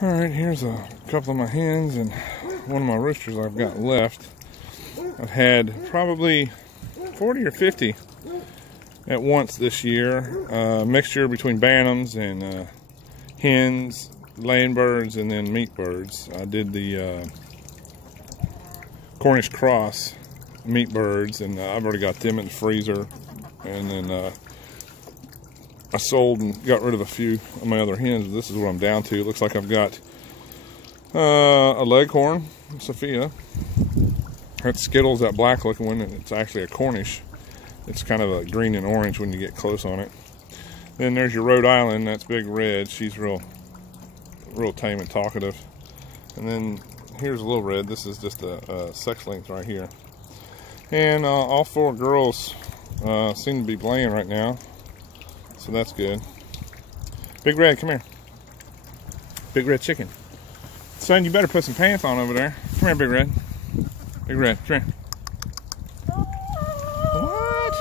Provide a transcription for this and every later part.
Alright, here's a couple of my hens and one of my roosters I've got left. I've had probably 40 or 50 at once this year. Mixture between bantams and hens, laying birds, and then meat birds. I did the Cornish cross meat birds, and I've already got them in the freezer. And then I sold and got rid of a few of my other hens. This is what I'm down to. It looks like I've got a leghorn, Sophia. That's Skittles, that black looking one, and it's actually a Cornish. It's kind of a green and orange when you get close on it. Then there's your Rhode Island, that's Big Red. She's real tame and talkative. And then here's a Little Red. This is just a sex length right here. And all four girls seem to be playing right now, so that's good. Big Red, come here. Big Red chicken. Son, you better put some pants on over there. Come here, Big Red. Big Red, come here. What?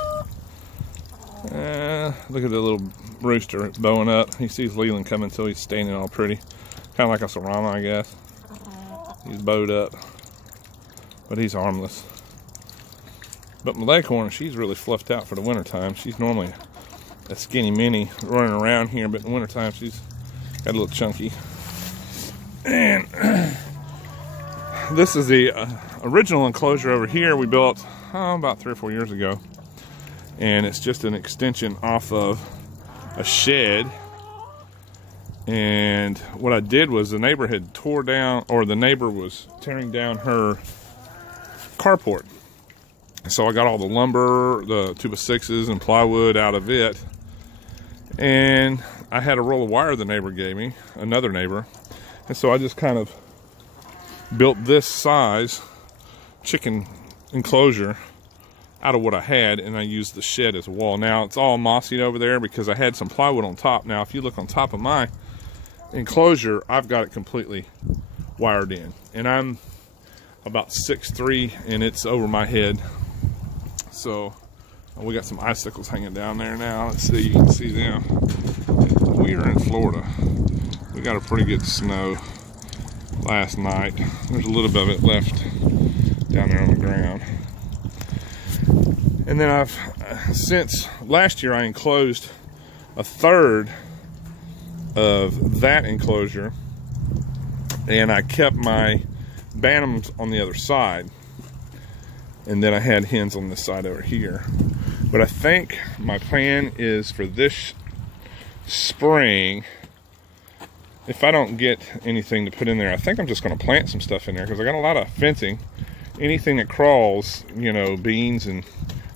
Look at the little rooster bowing up. He sees Leland coming, so he's standing all pretty. Kind of like a Serrano, I guess. He's bowed up, but he's harmless. But my leghorn, she's really fluffed out for the wintertime. She's normally a skinny mini running around here, but in the wintertime she's got a little chunky. And this is the original enclosure over here we built about 3 or 4 years ago. And it's just an extension off of a shed. And what I did was the neighbor had tore down, or the neighbor was tearing down her carport. So I got all the lumber, the 2x6s and plywood out of it. And I had a roll of wire the neighbor gave me, another neighbor. And so I just kind of built this size chicken enclosure out of what I had, and I used the shed as a wall. Now it's all mossy over there because I had some plywood on top. Now if you look on top of my enclosure, I've got it completely wired in, and I'm about 6'3", and it's over my head. So we got some icicles hanging down there now. Let's see, you can see them. We are in Florida. We got a pretty good snow last night. There's a little bit of it left down there on the ground. And then I've, since last year, I enclosed a third of that enclosure, and I kept my bantams on the other side, and then I had hens on this side over here. But I think my plan is for this spring, if I don't get anything to put in there, I think I'm just going to plant some stuff in there, because I got a lot of fencing. Anything that crawls, you know, beans and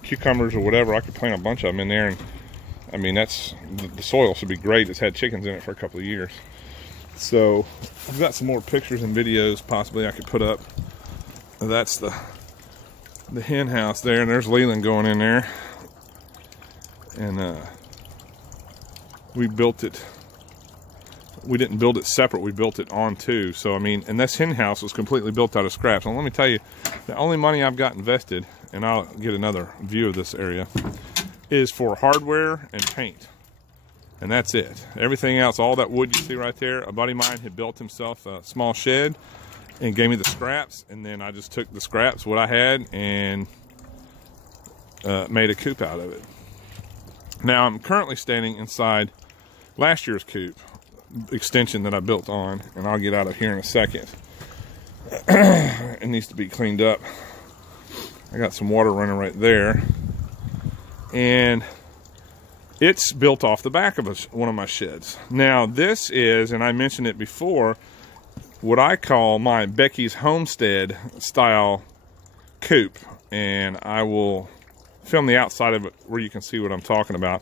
cucumbers or whatever, I could plant a bunch of them in there. And I mean, that's, the soil should be great. It's had chickens in it for a couple of years. So I've got some more pictures and videos possibly I could put up. That's the hen house there, and there's Leland going in there. And we built it. We didn't build it separate, we built it on two. So I mean, and this hen house was completely built out of scraps. And let me tell you, the only money I've got invested, and I'll get another view of this area, is for hardware and paint. And that's it. Everything else, all that wood you see right there, a buddy of mine had built himself a small shed and gave me the scraps, and then I just took the scraps, what I had, and made a coop out of it. Now I'm currently standing inside last year's coop extension that I built on, and I'll get out of here in a second. It needs to be cleaned up. I got some water running right there, and it's built off the back of one of my sheds. Now this is, and I mentioned it before, what I call my Becky's Homestead style coop, and I will film the outside of it where you can see what I'm talking about.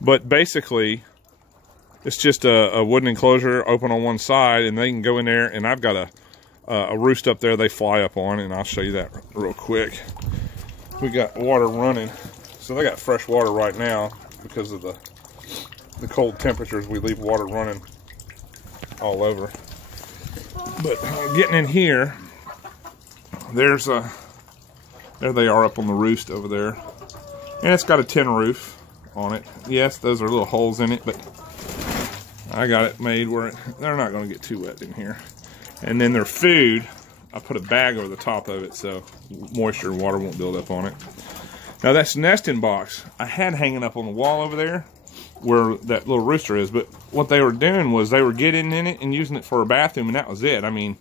But basically, it's just a wooden enclosure open on one side, and they can go in there, and I've got a roost up there they fly up on, and I'll show you that real quick. We got water running, so they got fresh water right now because of the cold temperatures. We leave water running all over. But getting in here, there they are up on the roost over there, and it's got a tin roof on it. Yes, those are little holes in it, but I got it made where they're not going to get too wet in here. And then their food, I put a bag over the top of it so moisture and water won't build up on it. Now that's nesting box I had hanging up on the wall over there where that little rooster is, but what they were doing was they were getting in it and using it for a bathroom, and that was it. I mean,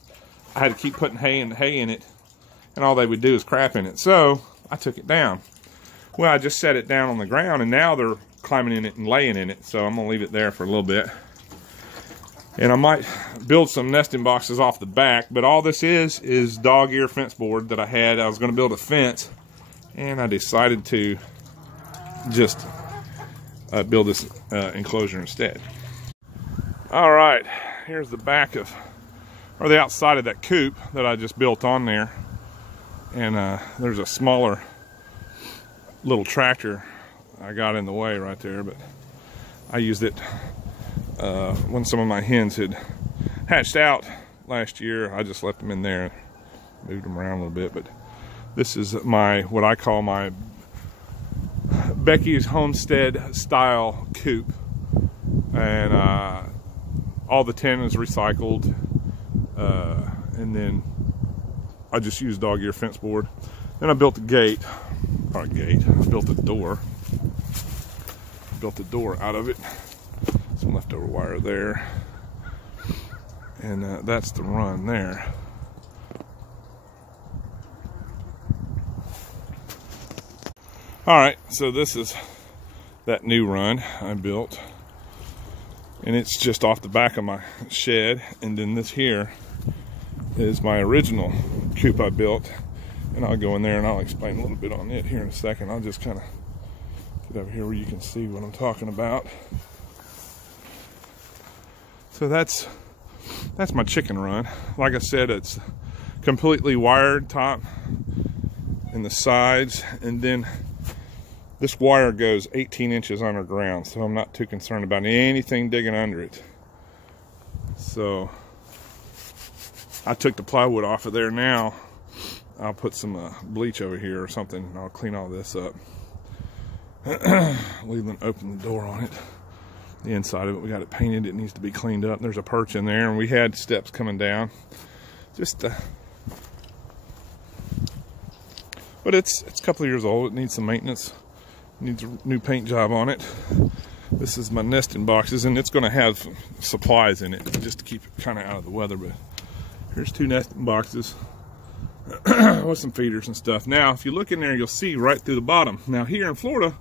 I had to keep putting hay in it, and all they would do is crap in it. So I took it down. Well, I just set it down on the ground, and now they're climbing in it and laying in it, so I'm gonna leave it there for a little bit. And I might build some nesting boxes off the back, but all this is dog ear fence board that I had. I was gonna build a fence, and I decided to just build this enclosure instead. All right, here's the back of, or the outside of that coop that I just built on there. And there's a smaller little tractor I got in the way right there, but I used it when some of my hens had hatched out last year. I just left them in there, moved them around a little bit. But this is my, what I call my Becky's Homestead style coop, and all the tin is recycled, and then I just used dog ear fence board. Then I built a gate, I built a door. Built a door out of it. Some leftover wire there, and that's the run there. All right, so this is that new run I built, and it's just off the back of my shed. And then this here is my original coop I built, and I'll go in there and I'll explain a little bit on it here in a second. I'll just kind of get over here where you can see what I'm talking about. So that's my chicken run. Like I said, it's completely wired top and the sides, and then this wire goes 18 inches underground, so I'm not too concerned about anything digging under it. So I took the plywood off of there. Now I'll put some bleach over here or something, and I'll clean all this up. Leave them open the door on it. The inside of it, we got it painted. It needs to be cleaned up. There's a perch in there, and we had steps coming down. But it's a couple of years old. It needs some maintenance. Needs a new paint job on it. This is my nesting boxes, and it's going to have supplies in it just to keep it kind of out of the weather. But here's 2 nesting boxes with some feeders and stuff. Now, if you look in there, you'll see right through the bottom. Now, here in Florida,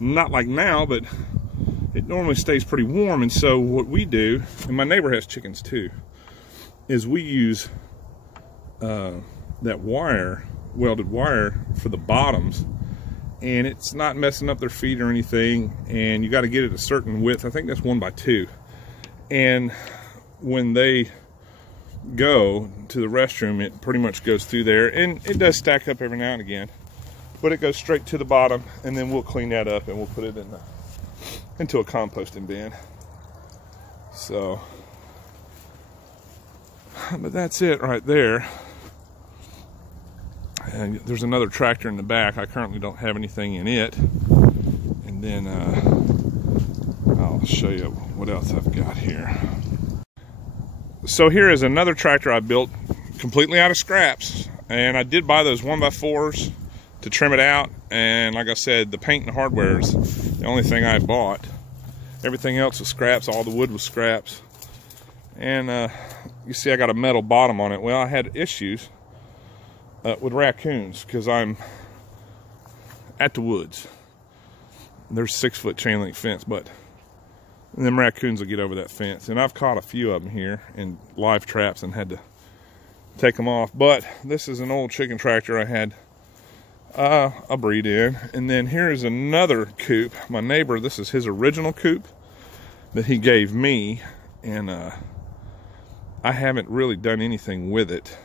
not like now, but it normally stays pretty warm. And so what we do, and my neighbor has chickens too, is we use that wire, welded wire, for the bottoms. And it's not messing up their feet or anything, and you got to get it a certain width. I think that's 1 by 2. And when they go to the restroom, it pretty much goes through there, and it does stack up every now and again, but it goes straight to the bottom, and then we'll clean that up and we'll put it into a composting bin. So, but that's it right there. And there's another tractor in the back. I currently don't have anything in it. And then I'll show you what else I've got here. So here is another tractor I built completely out of scraps. And I did buy those 1x4s to trim it out. And like I said, the paint and hardware is the only thing I bought. Everything else was scraps. All the wood was scraps. And you see I got a metal bottom on it. Well, I had issues with raccoons because I'm at the woods. There's 6-foot chain link fence, but them raccoons will get over that fence. And I've caught a few of them here in live traps and had to take them off. But this is an old chicken tractor I had a breed in. And then here is another coop. My neighbor, this is his original coop that he gave me, and I haven't really done anything with it.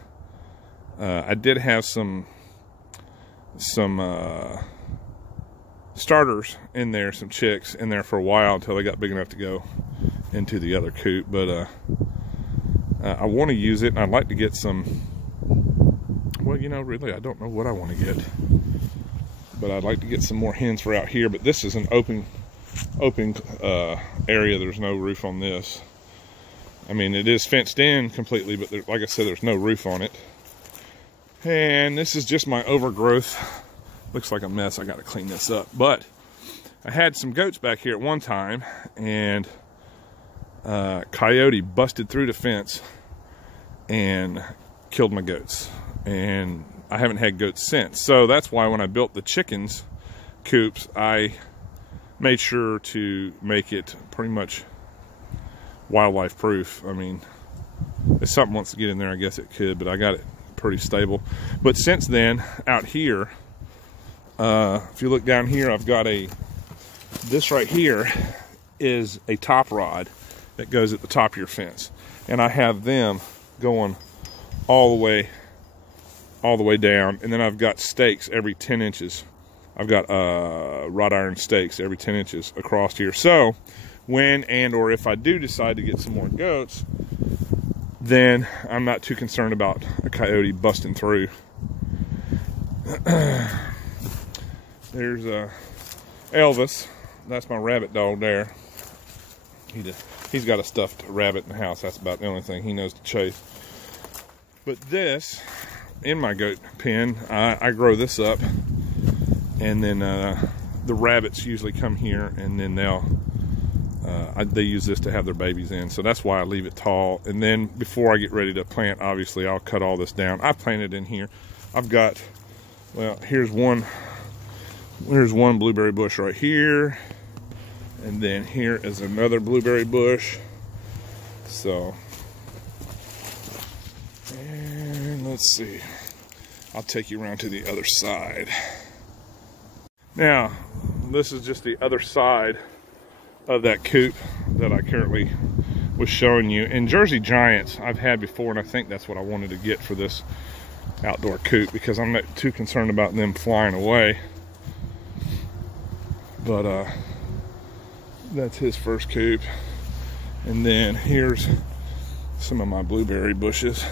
I did have some starters in there, some chicks in there for a while until they got big enough to go into the other coop. But I want to use it, and I'd like to get some, well, you know, really I don't know what I want to get, but I'd like to get some more hens for out here. But this is an open open area. There's no roof on this. I mean, it is fenced in completely, but there, like I said, there's no roof on it. And this is just my overgrowth. Looks like a mess. I got to clean this up. But I had some goats back here at one time, and coyote busted through the fence and killed my goats. And I haven't had goats since. So that's why when I built the chickens coops, I made sure to make it pretty much wildlife proof. I mean, if something wants to get in there, I guess it could, but I got it pretty stable. But since then, out here, if you look down here, I've got this right here is a top rod that goes at the top of your fence. And I have them going all the way down. And then I've got stakes every 10 inches. I've got wrought iron stakes every 10 inches across here. So when and or if I do decide to get some more goats, then I'm not too concerned about a coyote busting through. There's Elvis. That's my rabbit dog there. He's got a stuffed rabbit in the house. That's about the only thing he knows to chase. But this, in my goat pen, I grow this up, and then the rabbits usually come here, and then they use this to have their babies in. So that's why I leave it tall. And then before I get ready to plant, obviously I'll cut all this down. I planted in here. I've got, well, here's one blueberry bush right here, and then here is another blueberry bush. So, and let's see, I'll take you around to the other side. Now, this is just the other side of that coop that I currently was showing you. And Jersey Giants I've had before, and I think that's what I wanted to get for this outdoor coop, because I'm not too concerned about them flying away. But that's his first coop. And then here's some of my blueberry bushes,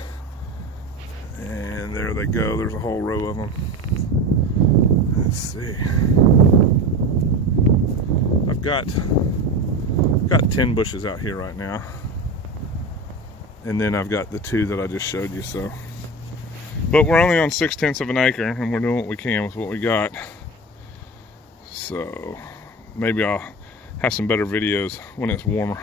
and there they go. There's a whole row of them. Let's see, I've got 10 bushes out here right now, and then I've got the 2 that I just showed you. So, but we're only on 6/10 of an acre, and we're doing what we can with what we got. So maybe I'll have some better videos when it's warmer.